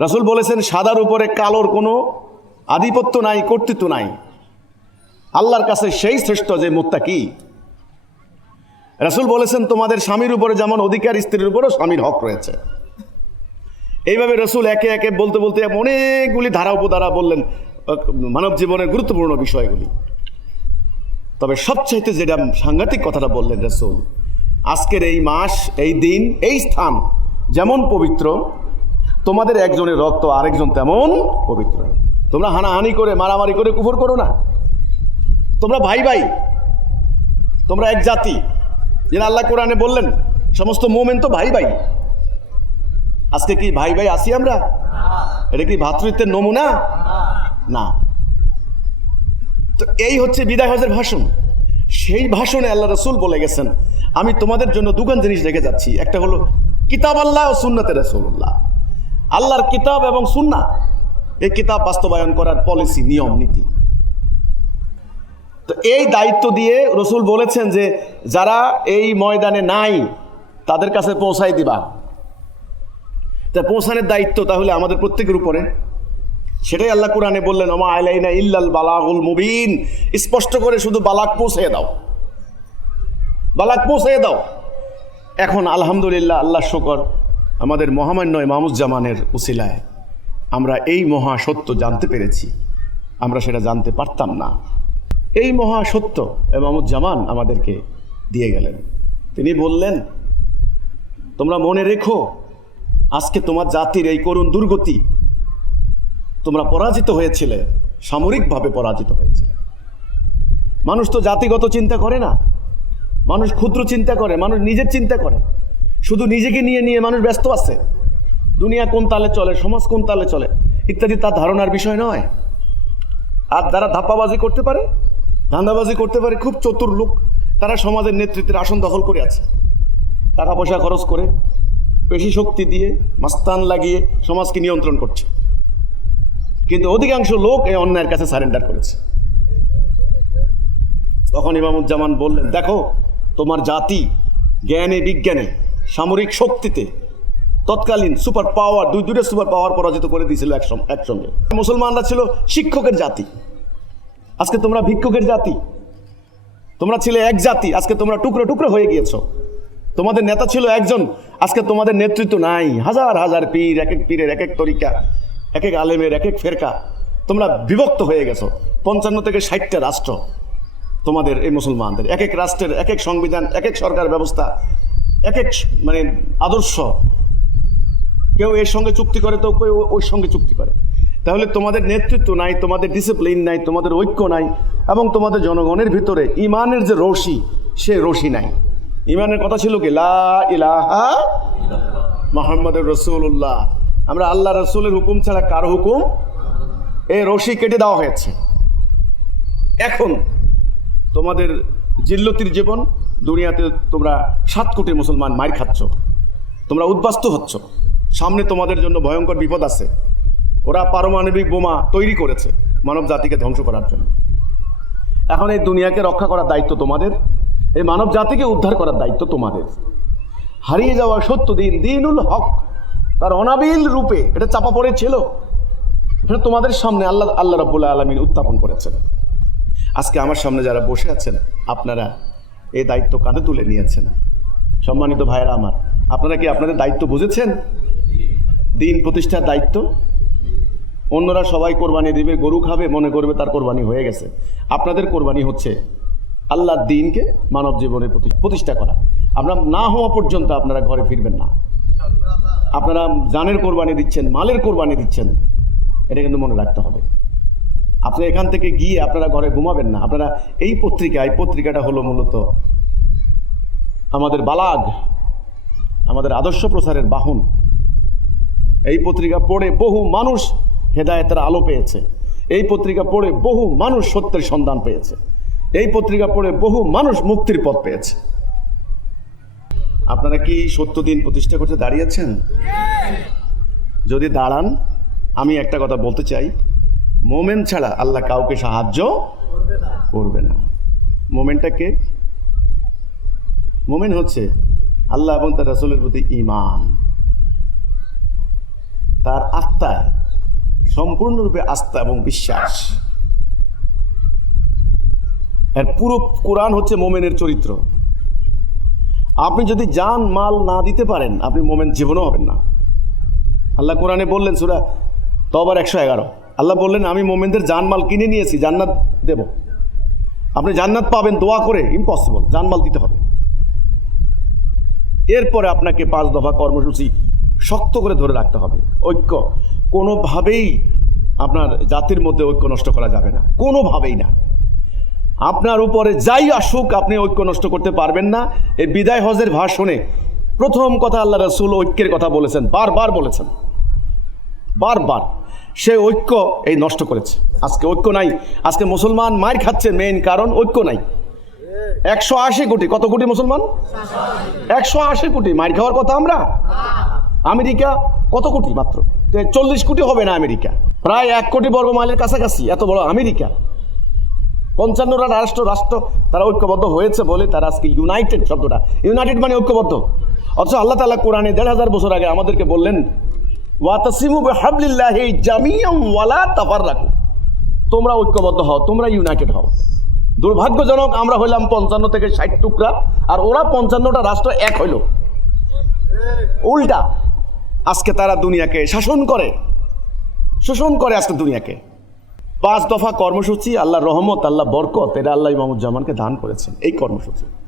রাসুল বলেছেন, সাদার উপরে কালোর কোনো আধিপত্য নাই, কর্তৃত্ব নাই। আল্লাহর কাছে সেই শ্রেষ্ঠ যে মুত্তাকি। রাসুল বলেছেন, তোমাদের স্বামীর উপরে যেমন অধিকার, স্ত্রীর উপরও স্বামীর হক রয়েছে। এইভাবে রসুল একে একে বলতে বলতে অনেকগুলি ধারা উপধারা বললেন, মানব জীবনের গুরুত্বপূর্ণ বিষয়গুলি। তবে সবচাইতে যেটা সাংঘাতিক কথাটা বললেন রসুল, আজকের এই মাস, এই দিন, এই স্থান যেমন পবিত্র তোমাদের একজনের রক্ত আরেকজন তেমন পবিত্র। তোমরা হানাহানি করে, মারামারি করে কুফর করো না। তোমরা ভাই ভাই, তোমরা এক জাতি। যেটা আল্লাহ কোরআনে বললেন, সমস্ত মোমেন তো ভাই ভাই। আজকে কি ভাই ভাই আসি আমরা? এটা কি ভাতৃত্বের নমুনা? না। তো এই হচ্ছে বিদায় হজের ভাষণ। সেই ভাষণে আল্লাহ রসুল বলে গেছেন, আমি তোমাদের জন্য দুগান জিনিস রেখে যাচ্ছি। একটা হলো কিতাব আল্লাহ ও সুন্নাতে রসুল্লাহ আল্লাহর কিতাব এবং সুন্না এই কিতাব বাস্তবায়ন করার পলিসি নিয়ম, নীতি। তো এই দায়িত্ব দিয়ে রসুল বলেছেন যে, যারা এই ময়দানে নাই, তাদের কাছে পৌঁছাই দিবা। তা পৌঁছানোর দায়িত্ব তাহলে আমাদের প্রত্যেকের উপরে। সেটাই আল্লাহ কোরআনে বললেন আমা আলাইনা ইল্লাল বালাগুল মুবিন। স্পষ্ট করে শুধু বালাক পৌঁছে দাও। বালাক পৌঁছে দাও। এখন আলহামদুলিল্লাহ, আল্লাহ শকর। আমাদের মহামান্য মামুজ্জামানের উসিলায় আমরা এই মহা সত্য জানতে পেরেছি। আমরা সেটা জানতে পারতাম না। এই মহা সত্য মামুজ্জামান আমাদেরকে দিয়ে গেলেন। তিনি বললেন, তোমরা মনে রেখো, আজকে তোমার জাতির এই করুণ দুর্গতি তোমরা পরাজিত হয়েছিলে, সামরিকভাবে পরাজিত হয়েছিলে। মানুষ তো জাতিগত চিন্তা করে না। মানুষ ক্ষুদ্র চিন্তা করে, মানুষ নিজের চিন্তা করে। শুধু নিজেকে নিয়ে নিয়ে মানুষ ব্যস্ত আছে। দুনিয়া কোন তালে চলে, সমাজ কোন তালে চলে, ইত্যাদি তার ধারণার বিষয় নয়। আর যারা ধাপ্পাবাজি করতে পারে, ধান্দাবাজি করতে পারে, খুব চতুর লোক, তারা সমাজের নেতৃত্বের আসন দখল করে আছে। টাকা পয়সা খরচ করে পেশি শক্তি দিয়ে মাস্তান লাগিয়ে সমাজকে নিয়ন্ত্রণ করছে। কিন্তু অধিকাংশ লোক এই অন্যায়ের কাছে সারেন্ডার করেছে। তখন ইমামুজ্জামান বললেন, দেখো, তোমার জাতি জ্ঞানে, বিজ্ঞানে সামরিক শক্তিতে তৎকালীন সুপার পাওয়ার, দুই দুটো সুপার পাওয়ার পরাজিত করে দিয়েছিল একসঙ্গে। মুসলমানরা ছিল শিক্ষকের জাতি। আজকে তোমরা ভিক্ষুকের জাতি। তোমরা ছিলে এক জাতি। আজকে তোমরা টুকরো টুকরো হয়ে গিয়েছো। তোমাদের নেতা ছিল একজন। আজকে তোমাদের নেতৃত্ব নাই। হাজার হাজার পীর এক এক পীরের এক এক তরিকা এক এক আলেমের এক এক ফেরকা। তোমরা বিভক্ত হয়ে গেছো। পঞ্চান্ন থেকে ষাটটা রাষ্ট্র তোমাদের এই মুসলমানদের। এক এক রাষ্ট্রের এক এক সংবিধান এক এক সরকার ব্যবস্থা এক এক মানে আদর্শ। কেউ এর সঙ্গে চুক্তি করে, তো কেউ ওর সঙ্গে চুক্তি করে। তাহলে তোমাদের নেতৃত্ব নাই, তোমাদের ডিসিপ্লিন নাই, তোমাদের ঐক্য নাই, এবং তোমাদের জনগণের ভিতরে ইমানের যে রশি, সে রশি নাই। ইমানের কথা ছিল কি? লা ইলাহা মোহাম্মদ রসুল্লাহ আমরা আল্লাহ রসুলের হুকুম ছাড়া কার হুকুম? এই রশি কেটে দেওয়া হয়েছে। এখন তোমাদের জিল্লতির জীবন দুনিয়াতে তোমরা সাত কোটি মুসলমান মার খাচ্ছ। তোমরা উদ্বাস্ত হচ্ছ। সামনে তোমাদের জন্য ভয়ঙ্কর বিপদ আছে। ওরা পারমাণবিক বোমা তৈরি করেছে মানব জাতিকে ধ্বংস করার জন্য। এখন এই দুনিয়াকে রক্ষা করার দায়িত্ব তোমাদের। এই মানব জাতিকে উদ্ধার করার দায়িত্ব তোমাদের। হারিয়ে যাওয়া সত্য দিন, দিনুল হক, তার অনাবিল রূপে এটা চাপা পড়েছিল এটা তোমাদের সামনে আল্লাহ আল্লাহ রাবুল্লাহ আলমিন উত্থাপন করেছেন। আজকে আমার সামনে যারা বসে আছেন, আপনারা এই দায়িত্ব কাঁধে তুলে নিয়েছেন। সম্মানিত ভাইয়েরা আমার, আপনারা কি আপনাদের দায়িত্ব বুঝেছেন? দিন প্রতিষ্ঠার দায়িত্ব? অন্যরা সবাই কোরবানি দিবে, গরু খাবে, মনে করবে তার কোরবানি হয়ে গেছে। আপনাদের কোরবানি হচ্ছে আল্লাহর দিনকে মানব জীবনে প্রতি- প্রতিষ্ঠা করা। আপনার না হওয়া পর্যন্ত আপনারা ঘরে ফিরবেন না। আপনারা জানের কোরবানি দিচ্ছেন, মালের কোরবানি দিচ্ছেন, এটা কিন্তু মনে রাখতে হবে। আপনি এখান থেকে গিয়ে আপনারা ঘরে ঘুমাবেন না। আপনারা এই পত্রিকা এই পত্রিকাটা হলো মূলত আমাদের বালাগ আমাদের আদর্শ প্রচারের বাহন। এই পত্রিকা পড়ে বহু মানুষ হেদায়েতের আলো পেয়েছে। এই পত্রিকা পড়ে বহু মানুষ সত্যের সন্ধান পেয়েছে। এই পত্রিকা পড়ে বহু মানুষ মুক্তির পথ পেয়েছে। আপনারা কি সত্য দিন প্রতিষ্ঠা করতে দাঁড়িয়েছেন? যদি দাঁড়ান আমি একটা কথা বলতে চাই। মোমেন ছাড়া আল্লাহ কাউকে সাহায্য করবে না। মোমেনটা কে? মোমেন হচ্ছে আল্লাহ এবং তার রাসূলের প্রতি ঈমান। তার আত্মায় সম্পূর্ণরূপে আস্থা এবং বিশ্বাস। এর পুরো কোরআন হচ্ছে মোমেনের চরিত্র। আপনি যদি জান, মাল না দিতে পারেন, আপনি মোমেন জীবনও হবেন না। আল্লাহ কোরআনে বললেন, সুরা তবার একশো এগারো। আল্লাহ বললেন, আমি মোমেনদের জানমাল কিনে নিয়েছি, জান্নাত দেব। আপনি জান্নাত পাবেন, দোয়া করে ইম্পসিবল জানমাল দিতে হবে। এরপরে আপনাকে পাঁচ দফা কর্মসূচি শক্ত করে ধরে রাখতে হবে। ঐক্য, কোনোভাবেই আপনার জাতির মধ্যে ঐক্য নষ্ট করা যাবে না, কোনোভাবেই না। আপনার উপরে যাই আসুক, আপনি ঐক্য নষ্ট করতে পারবেন না। এই বিদায় হজের ভাষণে প্রথম কথা আল্লাহ রসুল ঐক্যের কথা বলেছেন, বারবার বলেছেন। বারবার। সে ঐক্য এই নষ্ট করেছে। আজকে ঐক্য নাই। আজকে মুসলমান মার খাচ্ছে মেইন কারণ ঐক্য নাই। একশো আশি কোটি, কত কোটি মুসলমান? একশো আশি কোটি, মার খাওয়ার কথা আমরা? আমেরিকা, কত কোটি মাত্র? চল্লিশ কোটি হবে না আমেরিকা। প্রায় এক কোটি বর্গ মাইলের কাছাকাছি, এত বড় আমেরিকা। পঞ্চান্নটা রাষ্ট্র রাষ্ট্র, তারা ঐক্যবদ্ধ হয়েছে বলে তারা আজকে ইউনাইটেড শব্দটা। ইউনাইটেড মানে ঐক্যবদ্ধ। অথচ আল্লাহ তালা কোরআনে দেড় হাজার বছর আগে আমাদেরকে বললেন তোমরা ঐক্যবদ্ধ হও, তোমরা ইউনাইটেড হও। দুর্ভাগ্যজনক আমরা হইলাম পঞ্চান্ন থেকে ষাট টুকরা, আর ওরা পঞ্চান্নটা রাষ্ট্র এক হইল। উল্টা, আজকে তারা দুনিয়াকে শাসন করে। শোষণ করে আজকে দুনিয়াকে। পাঁচ দফা কর্মসূচি আল্লাহ রহমত আল্লাহ বরকত, এটা আল্লাহ ইমামুজ্জামানকে দান করেছেন, এই কর্মসূচি।